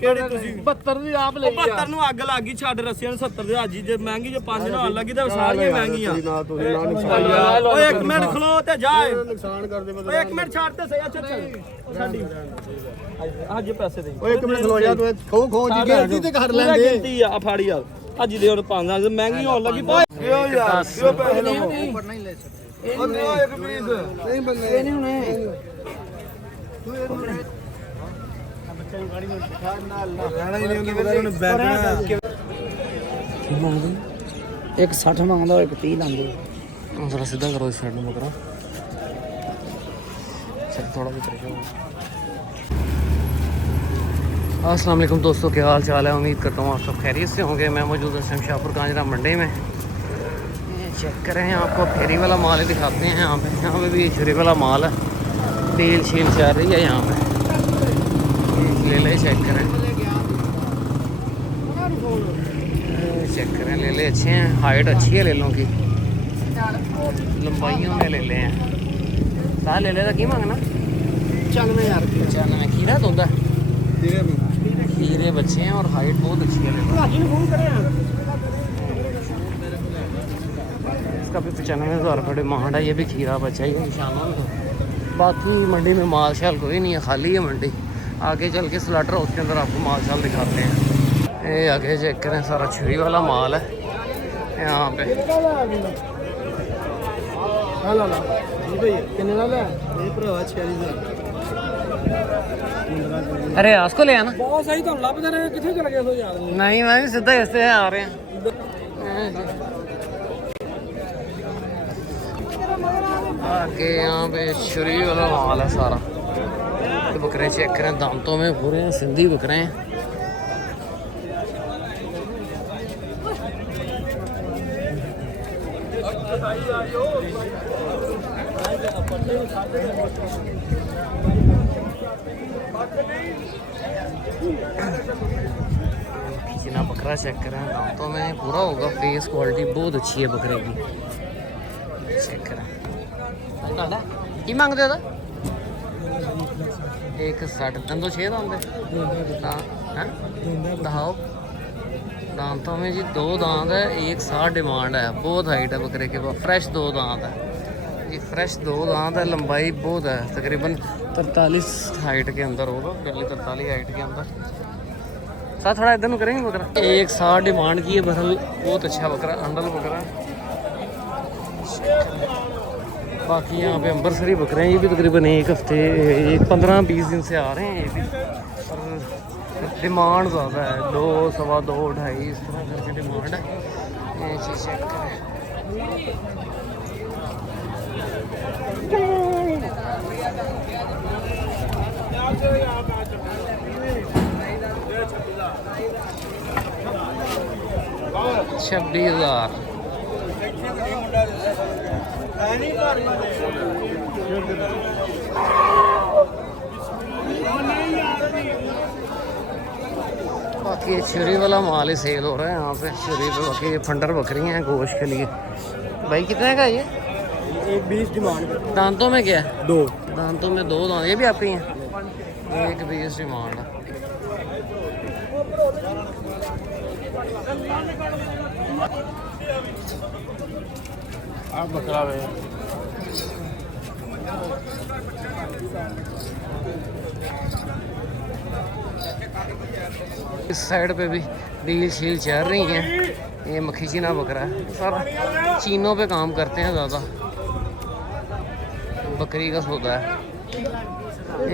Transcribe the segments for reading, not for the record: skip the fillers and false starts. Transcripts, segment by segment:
ਕਿਹੜੀ ਤੁਸੀਂ 72 ਦੀ ਆਪ ਲਈ 72 ਨੂੰ ਅੱਗ ਲੱਗ ਗਈ ਛੱਡ ਰਸੀਆਂ ਨੂੰ 70 ਦੇ ਹਾਜੀ ਜੇ ਮਹਿੰਗੀ ਜੇ 5 ਨਾਲ ਲੱਗੀ ਤਾਂ ਸਾਰੀਆਂ ਮਹਿੰਗੀਆਂ ਓਏ ਇੱਕ ਮਿੰਟ ਖਲੋ ਤੇ ਜਾ ਨੁਕਸਾਨ ਕਰਦੇ ਓਏ ਇੱਕ ਮਿੰਟ ਛੱਡ ਤੇ ਸਹੀ ਅੱਛਾ ਸਾਡੀ ਅੱਜ ਪੈਸੇ ਦੇ ਓਏ ਇੱਕ ਮਿੰਟ ਖਲੋ ਜਾ ਤੂੰ ਖੋ ਜੀ ਗਿਣਤੀ ਤੇ ਕਰ ਲੈਂਦੇ ਗਿਣਤੀ ਆ ਫਾੜੀ ਆ ਅੱਜ ਦੇ ਉਹ 5 ਮਹਿੰਗੀ ਹੋਣ ਲੱਗੀ ਕਿਉਂ ਯਾਰ ਕਿਉਂ ਪੈਸੇ ਲਵੋ ਉੱਪਰ ਨਹੀਂ ਲੈ ਸਕਦੇ ਉਹ ਦਿਓ ਇੱਕ ਪੀਸ ਨਹੀਂ ਬੰਦੇ ਇਹ ਨਹੀਂ ਹੁਣੇ ਰਹਿਣਾ ਹੀ ਨਹੀਂ ਉਹਨੇ ਪਤਾ ਉਹਨੇ ਬੈਠਣਾ ਇੱਕ 60 ਮੰਗਦਾ ਇੱਕ 30 ਲਾਂਦੇ जरा सीधा करो इस साइड में बकरा चल थोड़ा भी करेगा। अस्सलाम वालेकुम दोस्तों, क्या हाल चाल है। उम्मीद करता हूँ आप सब खैरियत से होंगे। मैं मौजूद हूँ शाहपुर कांजरा मंडी में। ये चेक करें, आपको फेरी वाला माल ही दिखाते हैं। यहाँ पे भी छुरी वाला माल है, डील शील चल रही है यहाँ पे। ले ले चेक करें, चेक करें, ले ले अच्छे हैं, हाइट अच्छी है ले लो की, लंबाइयों में ले ले हैं। साह ले ले तो की मांगना 95,000 95 खीरा तो होता है, खीरे बच्चे हैं और हाइट बहुत अच्छी है ले लो। इसका भी 95,000 रुपये डिमांड है। ये भी खीरा बच्चा ही है निशानों में। बाकी मंडी में माल शाल कोई नहीं है, खाली है मंडी। आगे चल के स्लाटर हाउस के अंदर आपको माल शाल दिखाते हैं। ये आगे चेक करें, सारा छुरी वाला माल है यहाँ पे। अरे उसको ले आना। बहुत सही तो ਲੱਭ ਰਹੇ ਕਿੱਥੇ ਚਲ ਗਏ ਸੋ ਯਾਰ नहीं मैं सीधा ऐसे आ रहे हैं। आगे यहाँ पे छुरी वाला माल है सारा। तो बकरे चेक करें, दांतों में पूरे हैं, सिंधी बकरे हैं। खींचना बकरा चेक करें, दांतों में पूरा होगा, फेस क्वालिटी बहुत अच्छी है बकरे की। चेक करें, की मांगते हो? 160 दंदो 6 दांत है, दिखाओ। दांतों में जी 2 दांत है, 160 डिमांड है। बहुत हाइट है बकरे के पास, फ्रेश 2 दांत है जी, फ्रेश 2 दांत है। लंबाई बहुत है, तकरीबन 43 हाइट के अंदर होगा, 43 हाइट के अंदर। साथ थोड़ा इधर करेंगे बकरा। 160 डिमांड की है, बहरहाल बहुत अच्छा बकरा, अंडल बकरा। बाकी यहाँ पे अंबरसरी बकरे हैं, ये भी तकरीबन 1 हफ्ते 15-20 दिन से आ रहे हैं। ये भी डिमांड ज़्यादा है, 2, सवा 2, 2.5 इस तरह करके डिमांड है। ये चीज़ चेक करें, $26,000। बाकी छुरी वाला माल ही सेल हो रहा है यहाँ पे। छुरी पे बाकी फंडर बकरियाँ हैं गोश्त के लिए। भाई कितने का ये? 120 डिमांड। दांतों में क्या है? 2 दांतों में 2 दांत, ये भी आपकी हैं? 120 डिमांड है। आप बकरा है। इस साइड पे भी डील शील चल रही हैं। ये मक्खी चीना बकरा है, सारा चीनों पे काम करते हैं ज़्यादा। बकरी का सौदा है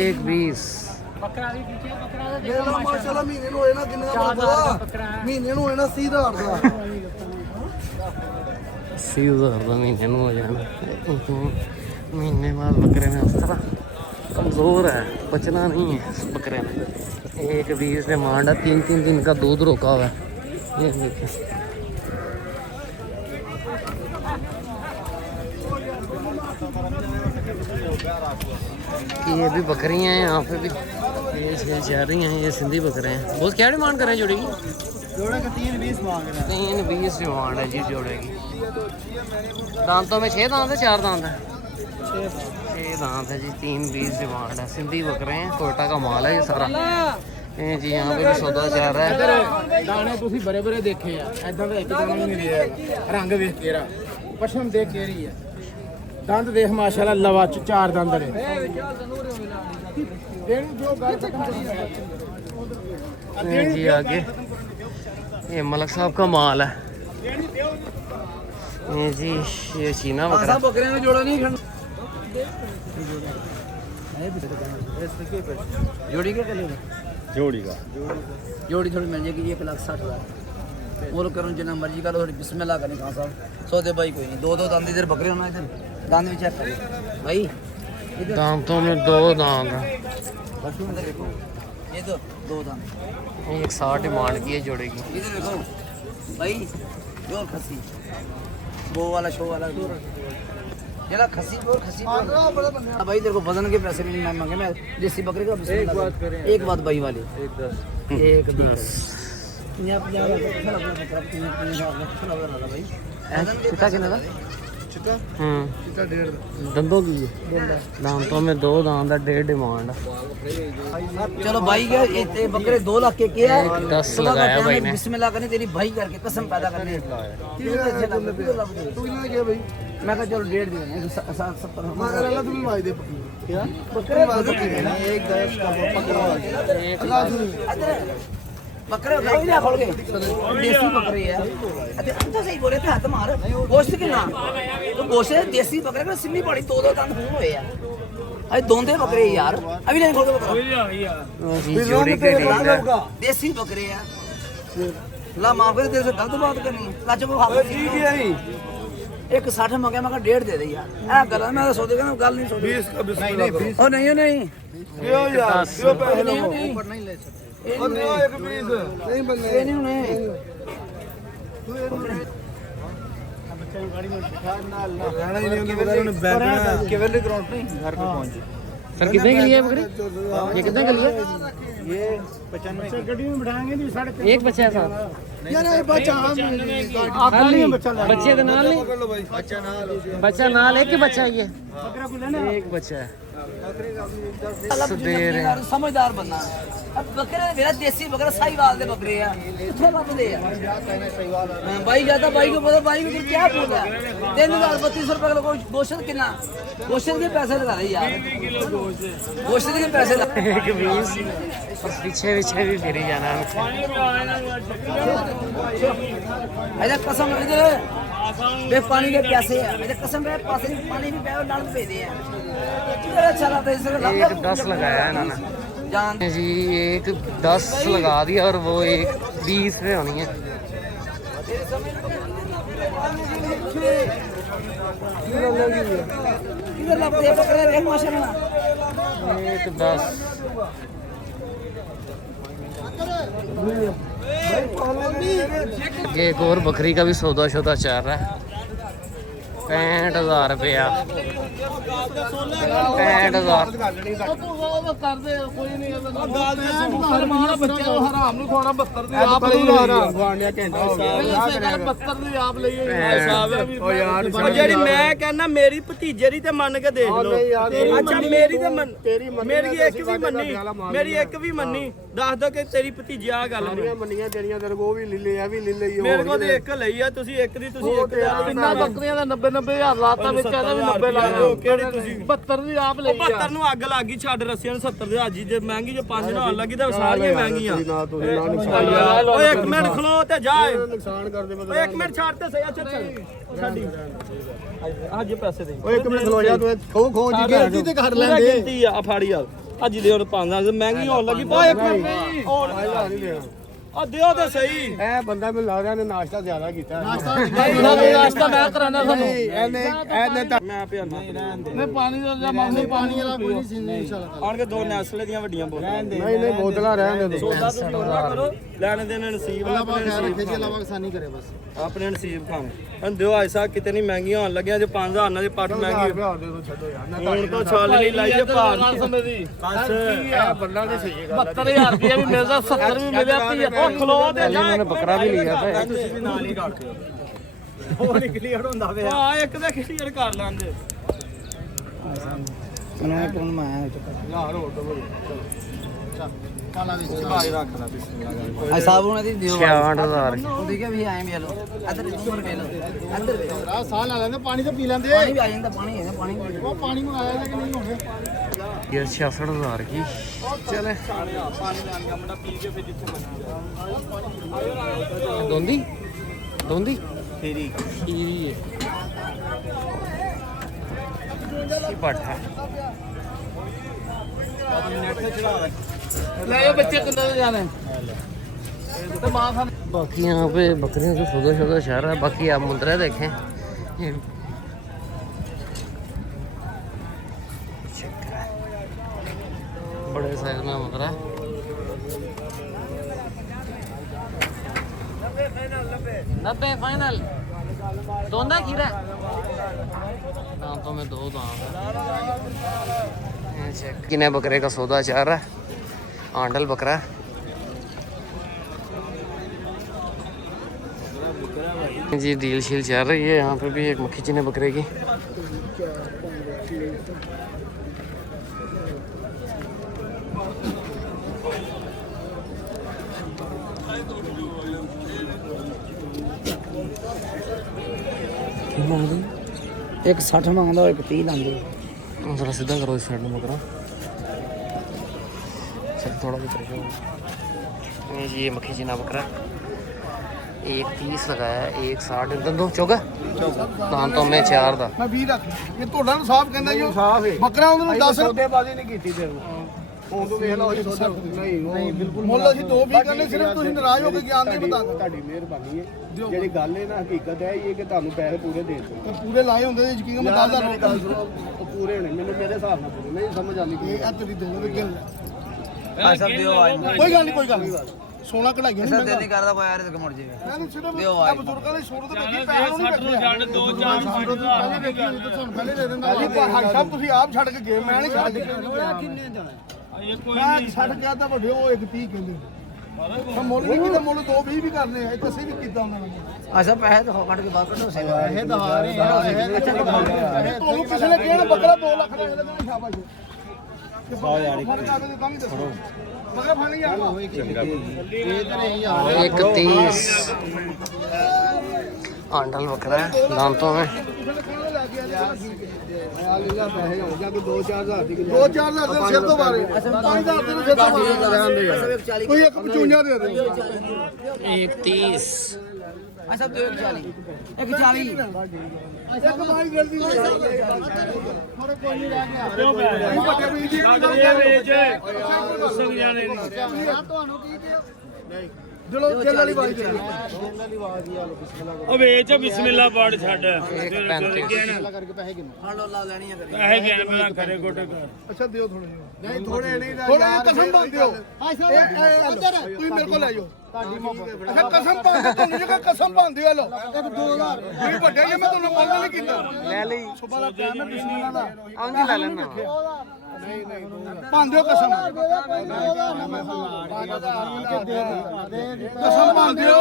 120। माशाल्लाह महीने ਨੂੰ ਹੋਏ ਨਾ ਕਿੰਨਾ ਪਤਾ ਮਹੀਨੇ ਨੂੰ ਹੋਏ ਨਾ 30,000 ਦਾ 80,000 ਦਾ महीने ਨੂੰ हो जाना। महीने बाद बकरे में उस तरह कमज़ोर है, बचना नहीं है इस बकरे में। 120 डिमांड है, 3-3 दिन का दूध रोका हुआ है। ये देखिए, ये भी बकरियां हैं यहाँ पे भी, ये चल रही हैं। ये सिंधी बकरे हैं। बहुत क्या डिमांड कर रहे हैं जोड़े की? जोड़े का 320 मांग रहे हैं। 320 डिमांड है जी जोड़े की। दांतों में 6 दांत है, 4 दांत है? 6 दांत है जी, 320 डिमांड है। सिंधी बकरे हैं, कोयटा का माल है ये सारा। ਇਹ ਜੀ यहाँ पे भी सौदा चल रहा है। ਦਾਣੇ ਤੁਸੀਂ ਬਰੇ ਬਰੇ ਦੇਖੇ ਆ ਐਦਾਂ ਦਾ ਇੱਕ ਦਾਣਾ ਵੀ ਨਹੀਂ ਲਿਆ ਰੰਗ ਵੇਖ ਕੇਰਾ ਪਸ਼ਮ ਦੇਖ ਕੇਰੀ ਆ ਦੰਦ ਦੇਖ ਮਾਸ਼ਾਅੱਲਾ ਲਵਾ ਚ ਚਾਰ ਦੰਦ ਨੇ ਦੇਣੀ ਜੋ ਗੱਲ ये जी आगे ये मलक साहब का माल है। ये जी ये चीना बकरा ਬੱਕਰਿਆਂ ਨੂੰ ਜੋੜਾ ਨਹੀਂ ਖਣ जोड़ी क्या करेगा जोड़ी का जोड़ी थोड़ी मिल जाएगी 1,60,000 बोल करो जितना मर्जी का लो थोड़ी बिस्मिल्लाह करें खान साहब सौदे भाई कोई नहीं दो दंद इधर बकरे होना इधर दंद भी चेक करें भाई इधर दांतों में दो दांत है। इधर देखो ये तो दो दंद 160 डिमांड की है जोड़े की। इधर देखो भाई जोर खसी वो वाला शो वाला जरा खसी और खसी भाई तेरे को वजन के पैसे भी नहीं मांगे मैं देसी बकरे का एक बात करें एक बात भाई वाली एक 10 चिट्टा कितना था चिट्टा चिट्टा 1.5 दंदों की दांतों में दो दांत है 1.5 डिमांड है। चलो भाई क्या ये बकरे 2 लाख के क्या है 10 लगाया भाई ने। बिस्मिल्लाह करनी तेरी भाई करके कसम पैदा करने ਤੂੰ ਨਾ ਗਿਆ ਬਈ मैं कहा चलो 1.5 दे 70 ਮਗਰ ਅੱਲਾ ਤੂੰ ਮਾਈ ਦੇ क्या बकरे एक 10 का पकड़वा बकरे कोई ना खोल के देसी बकरे है अच्छा तो सही बोले थे हाथ मार गोश्त के ना तो गोश्त देसी बकरे का सिल्ली बड़ी दो दंद खून हुए यार अरे दोंदे बकरे यार अभी नहीं खोल के बकरा जी जोड़ी के लिए देसी बकरे है ला माफ कर तेरे से गलत बात करनी ला चुप खा ठीक है एक 60 मंगे मैं 1.5 दे दे यार ए गल मैं सोचे ना गल नहीं सोची 20 का बिस्मिल्लाह ओ नहीं नहीं क्यों यार क्यों पैसे लो ऊपर नहीं ले सकते और नहीं एक पीस नहीं बनने ये नहीं नहीं रहना ही नहीं उनके बगैर उन्हें बैठना केवल ग्राउंड नहीं घर पे पहुंचे सर कितने के लिए बकरे ये कितने के लिए ये 95 गड्डी में बिठाएंगे नहीं 3.5 एक बच्चा है साहब यार ये बच्चा खाली बच्चे के नाल नहीं पकड़ लो भाई बच्चा ना लो बच्चा नाल है कि बच्चा ये बकरा को लेना एक बच्चा है यार समझदार बनना अब बकरे मेरा देसी बकरा साहीवाल दे बकरे है किथे लभदे यार भाई जाता भाई को पता भाई को क्या बोला 3,032 रुपए का गोश्त कितना गोश्त के पैसे लगा दे यार गोश्त के पैसे एक 20 पीछे पीछे भी फिर जाना अरे कसम इधर बे पानी के प्यासे है अरे कसम रे पासे पानी भी पे डाल पे दे है अच्छा लगता है इससे एक 10 लगाया है इन्होंने जान जी एक 10 लगा दिया और वो एक 20 पे होनी है। इधर लगते हैं बकरे देख माशाल्लाह एक 10 ये एक और बकरी का भी सौदा शौदा चल रहा है 65,000 रुपया 65,000 ਜਿਹੜੀ ਮੈਂ ਕਹਿੰਦਾ ਮੇਰੀ ਭਤੀਜੇ ਦੀ ਤੇ ਮੰਨ ਕੇ ਦੇਖ ਲਓ ਅੱਛਾ ਮੇਰੀ ਤੇ ਮੇਰੀ ਇੱਕ ਵੀ ਮੰਨੀ ਮੇਰੀ ਇੱਕ ਵੀ ਮੰਨੀ ਦੱਸ ਦੋ ਕਿ ਤੇਰੀ ਭਤੀਜੀ ਆ ਗੱਲ ਮੰਨੀਆਂ ਤੇਰੀਆਂ ਤੇਰੇ ਕੋ ਵੀ ਲੀਲੇ ਆ ਵੀ ਲੀਲੇ ਹੀ ਮੇਰੇ ਕੋਲ ਤੇ ਇੱਕ ਲਈ ਆ ਤੁਸੀਂ ਇੱਕ ਦੀ ਤੁਸੀਂ ਇੱਕ ਕਿੰਨਾ ਬੱਕਰੀਆਂ ਦਾ 90,000 ਲਾਤਾ ਵਿੱਚ ਇਹਦਾ ਵੀ 90 ਲਾ ਦਿਓ ਕਿਹੜੀ ਤੁਸੀਂ 72 ਦੀ ਆਪ ਲਈ 72 ਨੂੰ ਅੱਗ ਲੱਗ ਗਈ ਛੱਡ ਰੱਸਿਆਂ ਨੂੰ 70 ਦੇ ਹਾਜੀ ਜੇ ਮਹਿੰਗੀ ਜੇ 5 ਨਾਲ ਲੱਗੀ ਤਾਂ ਸਾਰੀਆਂ ਮਹਿੰਗੀਆਂ ਨਾ ਤੁਸੀਂ ਨਾ ਨੁਕਸਾਨ ਓਏ ਇੱਕ ਮਿੰਟ ਖਲੋ ਤੇ ਜਾ ਨੁਕਸਾਨ ਕਰਦੇ ਓਏ ਇੱਕ ਮਿੰਟ ਛੱਡ ਤੇ ਸਹੀ ਅੱਛਾ ਚੱਲ ਸਾਡੀ ਅੱਜ ਪੈਸੇ ਦੇ ਓਏ ਇੱਕ ਮਿੰਟ ਖਲੋ ਜਾ ਤੂੰ ਖੋ ਖੋ ਜੀ ਗਿਣਤੀ ਤੇ ਕਰ ਲੈਂਦੇ ਗਿਣਤੀ ਆ ਫਾੜੀ ਆ ਅੱਜ ਦੇ ਹੁਣ 5 ਮਹਿੰਗੀ ਹੋਣ ਲੱਗੀ ਓਏ ਇੱਕ ਮਿੰਟ ਹੋਰ ਨਹੀਂ ਦੇਣਾ ਆ ਦਿਓ ਤੇ ਸਹੀ ਇਹ ਬੰਦਾ ਮੈਨੂੰ ਲੱਗਦਾ ਨੇ ਨਾਸ਼ਤਾ ਜ਼ਿਆਦਾ ਕੀਤਾ ਨਾਸ਼ਤਾ ਮੈਂ ਕਰਾਣਾ ਤੁਹਾਨੂੰ ਇਹਨੇ ਤਾਂ ਮੈਂ ਪਿਆਣਾ ਨਹੀਂ ਪਾਣੀ ਦਾ ਮਾਮਲੇ ਪਾਣੀ ਵਾਲਾ ਕੋਈ ਨਹੀਂ ਸੀ ਇਨਸ਼ਾਅੱਲਾ ਆਣ ਕੇ ਦੋ ਨੈਸਲੇ ਦੀਆਂ ਵੱਡੀਆਂ ਬੋਤਲਾਂ ਨਹੀਂ ਨਹੀਂ ਬੋਤਲਾਂ ਰਹਿਣ ਦੇ ਸੌਦਾ ਤੁਸੀਂ ਉਹਨਾਂ ਕਰੋ ਲੈਣ ਦੇ ਨਸੀਬ ਆਪਣੇ ਨਸੀਬ ਖੇਜੇ ਲਾਵਾ ਕਿਸਾਨੀ ਕਰੇ ਬਸ ਆਪਣੇ ਨਸੀਬ ਖਾਣ ਹਨ ਦਿਓ ਐਸਾ ਕਿਤੇ ਨਹੀਂ ਮਹਿੰਗੀਆਂ ਹੋਣ ਲੱਗੀਆਂ ਜੇ 5,000 ਨਾਲ ਦੀ ਪੱਟ ਮਹਿੰਗੀ ਪਿਆਰ ਦੇ ਦੋ ਛੱਡੋ ਯਾਰ ਹੁਣ ਤੋਂ ਛਾਲ ਨਹੀਂ ਲਾਈਏ ਭਾਰ ਸਮੇਂ ਦੀ ਬਸ ਇਹ ਬੰਦਾ ਨੇ ਸਹੀ ਗੱਲ 72000 ਰੁਪਏ ਵੀ ਮਿਲਦਾ 70 ਵੀ ਮਿਲਿਆ 75 ਉਹ ਖਲੋ ਤੇ ਜਾ इन्होंने बकरा भी लिया था ਤੁਸੀਂ ਵੀ ਨਾਲ ਹੀ ਕਰਦੇ ਹੋ ਉਹ ਕਲੀਅਰ ਹੁੰਦਾ ਵੇ ਹਾਂ ਇੱਕ ਦਾ ਕਲੀਅਰ ਕਰ ਲੈਂਦੇ ਮੈਂ ਕੋਣ ਮੈਂ ਯਾਰ ਹੋਰ ਤੋਂ साहब होने दी दियो 68000 तू देखिए भी आए भी लो इधर ऊपर ले लो अंदर ले लो ਸਾਹ ਨਾ ਲੈਂਦੇ ਪਾਣੀ ਤਾਂ ਪੀ ਲੈਂਦੇ पानी भी आ जाता पानी है पानी ਉਹ ਪਾਣੀ ਮੰਗਾਇਆ ਕਿ ਨਹੀਂ ਹੁਣ ये 66000 की चले दोंदी दोंदी खीरी है पट्ठा ले यो बच्चे किधर जाने तो मां था बाकी यहाँ पे बकरियों का सौदा शहर है। बाकी आप मुंद्रा देखें बड़े साइज में मुंद्रा नब्बे फाइनल दोंदा खीरा दांतों में 2 दांत है। किने बकरे का सौदा चाह रहा है आंडल बकरा जी डील शील चल रही है। यहाँ पे भी एक मक्खी चीने बकरे की एक 60 मांगदा एक 30 लांदे जरा सीधा करो इस साइड में बकरा चल थोड़ा भी करके जी ये मक्खी चीना बकरा 130 लगाया 160 दंदो चौका दांतों में 4 दा ਮੈਂ 20 ਰੱਖ ਇਹ ਤੁਹਾਡਾ ਨੂੰ ਸਾਫ ਕਹਿੰਦਾ ਜੀ ਬੱਕਰਾ ਉਹਨੂੰ 10 ਸੌਦੇਬਾਜ਼ੀ ਨਹੀਂ ਕੀਤੀ ਤੇਰੇ ਉਹ ਤੋਂ ਵੇਖ ਲਓ ਸੌਦਾ ਨਹੀਂ ਬਿਲਕੁਲ ਮੁੱਲ ਅਸੀਂ 2 ਕਰਨੇ ਸਿਰਫ ਤੁਸੀਂ ਨਾਰਾਜ਼ ਹੋ ਕੇ ਗਿਆਨ ਨਹੀਂ ਬਤਾ ਤੁਹਾਡੀ ਮਿਹਰਬਾਨੀ ਹੈ ਜਿਹੜੀ ਗੱਲ ਹੈ ਨਾ ਹਕੀਕਤ ਹੈ ਇਹ ਕਿ ਤੁਹਾਨੂੰ ਪੈਸੇ ਪੂਰੇ ਦੇ ਦਿੱਤੇ ਤੇ ਪੂਰੇ ਲਾਏ ਹੁੰਦੇ ਤੇ ਯਕੀਨ ਮੈਂ 10000 ਮੇਰੀ ਗੱਲ ਸੁਣੋ ਉਹ ਪੂਰੇ ਨੇ ਮੈਨੂੰ ਮੇਰੇ ਹਿਸਾਬ ਨਾਲ ਪੂਰੇ ਨਹੀਂ ਸਮਝ ਆਉਂਦੀ ਇਹ ਆ ਤੇਰੀ ਦੋ ਦੇ ਗੱਲ भाई साहब दियो आज ਕੋਈ ਗੱਲ ਨਹੀਂ ਕੋਈ ਗੱਲ ਨਹੀਂ ਸੋਨਾ ਕਢਾਈਆਂ ਨਹੀਂ सर दिल नहीं करदा कोई यार इसके मुड़ जाएगा ਮੈਂ ਸਿਰਫ ਆ ਬਜ਼ੁਰਗਾਂ ਦੀ ਸੂਰਤ ਦੇਖੀ ਪੈਸੇ ਨੂੰ ਛੱਡ 2 4 ਪਹਿਲੇ ਦੇਖੀ ਹੋਈ ਤਾਂ ਤੁਹਾਨੂੰ ਪਹਿਲੇ ਦੇ ਦਿੰਦਾ ਜੀ ਹਾਈ ਸਾਹਿਬ ਤੁਸੀਂ ਆਪ ਛੱਡ ਕੇ ਗਏ ਮੈਂ ਨਹੀਂ ਛੱਡ ਕੇ ਕਿੰਨੇ ਜਾਣਾ ਮੈਂ ਛੱਡ ਕੇ ਤਾਂ ਵੱਡੇ ਉਹ 130 ਕਹਿੰਦੇ ਤਾਂ ਮੁੱਲ ਨਹੀਂ ਕੀਤਾ ਮੁੱਲ 220 ਵੀ ਕਰਨੇ ਆ ਇੱਕ ਅਸੀਂ ਵੀ ਕੀਤਾ ਉਹਨਾਂ ਨਾਲ अच्छा पैसे तो काट के बात करो सेवा ਇਹ ਦਹਾ ਰਹੇ ਆ ਤੁਹਾਨੂੰ ਕਿਸੇ ਨੇ ਕਿਹਾ ਨਾ ਬੱਕਰਾ 2 ਲੱਖ ਦਾ ਇਹਦੇ ਨਾਲ ਸ਼ਾਬਾਸ਼ ਤੇ ਬਾਹਰ ਯਾਰ ਇੱਕ ਤਾਂ ਵੀ ਦੱਸੋ ਬੱਕਰਾ ਫਾਣੀ ਯਾਰ 130 आंडल बकरा है दांतों में ਪੈਸੇ ਹੋ ਗਿਆ ਕਿ 2-4000 ਦੀ 2-4000 ਦੇ ਸਿਰ ਤੋਂ ਬਾਰੇ 5000 ਦੇ ਸਿਰ ਤੋਂ ਬਾਰੇ ਕੋਈ ਇੱਕ 55 ਦੇ ਦੇ 130 अच्छा तो 140 140 ਇੱਕ ਮਾਈ ਜਲਦੀ ਥੋੜੇ ਕੋਈ ਨਹੀਂ ਰਹਿ ਗਿਆ ਇਹ ਬੱਕਰੇ ਵੀ ਜੀ ਗੱਲ ਤੁਹਾਨੂੰ ਕੀ ਨਹੀਂ ਚਲੋ ਚੱਲ ਵਾਲੀ ਬਾਈ ਉਹ ਵੇਚ ਬਿਸਮਿਲ੍ਲਾ ਪੜ ਛੱਡ 135 ਕਰਕੇ ਪੈਸੇ ਕਿੰਨੇ हां लो ला लेनी है ਪੈਸੇ ਕਹਿਣ ਮੈਂ ਖਰੇ ਗੋਟੇ ਕਰ ਅੱਛਾ ਦਿਓ ਥੋੜੇ ਨਹੀਂ ਥੋੜੇ ਨਹੀਂ ਥੋੜੇ ਕਸਮ ਬੰਦ ਦਿਓ ਤੁਸੀਂ ਮੇਰੇ ਕੋਲ ਲੈ ਜਾਓ ਤੁਹਾਡੀ ਮੁਹੱਬਤ ਅੱਛਾ ਕਸਮ ਬੰਦ ਤੁਹਾਨੂੰ ਜਿਹੜਾ ਕਸਮ ਬੰਦ ਦਿਓ ਲੋ ਇੱਕ 2000 ਤੁਸੀਂ ਵੱਡੇ ਜੇ ਮੈਂ ਤੁਹਾਨੂੰ ਬੰਦ ਨਹੀਂ ਕੀਤਾ ले ली ਸੁਬਾ ਦਾ ਟਾਈਮ ਹੈ ਬਿਸਮਿਲ੍ਲਾ ਦਾ आंधी ला लेना ਬੰਦ ਦਿਓ ਕਸਮ ਕਸਮ ਬੰਦ ਦਿਓ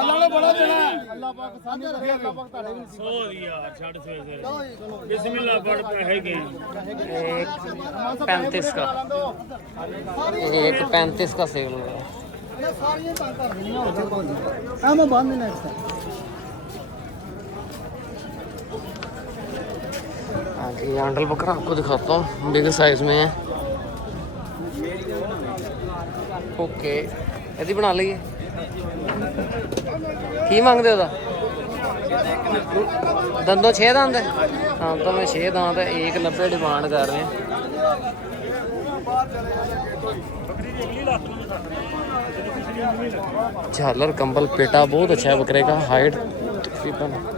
ਅੱਲਾ ਨੇ ਬੜਾ ਦੇਣਾ ਅੱਲਾ ਪਾਕ ਸਾਹਮਣੇ ਰੱਖੇ ਅੱਲਾ ਪਾਕ ਤੁਹਾਡੇ ਵੀ 100 ਦੀ ਯਾਰ ਛੱਡ ਸਵੇਰੇ ਬਿਸਮਿਲ੍ਲਾ ਪੜ ਪੈਸੇ ਗਏ 135 का 135 का सेल हुआ है ਸਾਰੀਆਂ ਤਾਂ ਕਰ ਦੇਣੀਆਂ ਹੋ ਆ ਮੈਂ ਬੰਦ ਨਹੀਂ ਲੈਣਾ आगे ये आंडल बकरा आपको दिखाता हूँ बिग साइज में है ओके यदि बना लीए की मांगते हो दंदों 6 दांत है दांतों में 6 दांत है 190 डिमांड कर रहे हैं झालर कंबल पेटा बहुत अच्छा है बकरे का हाइट तकरीबन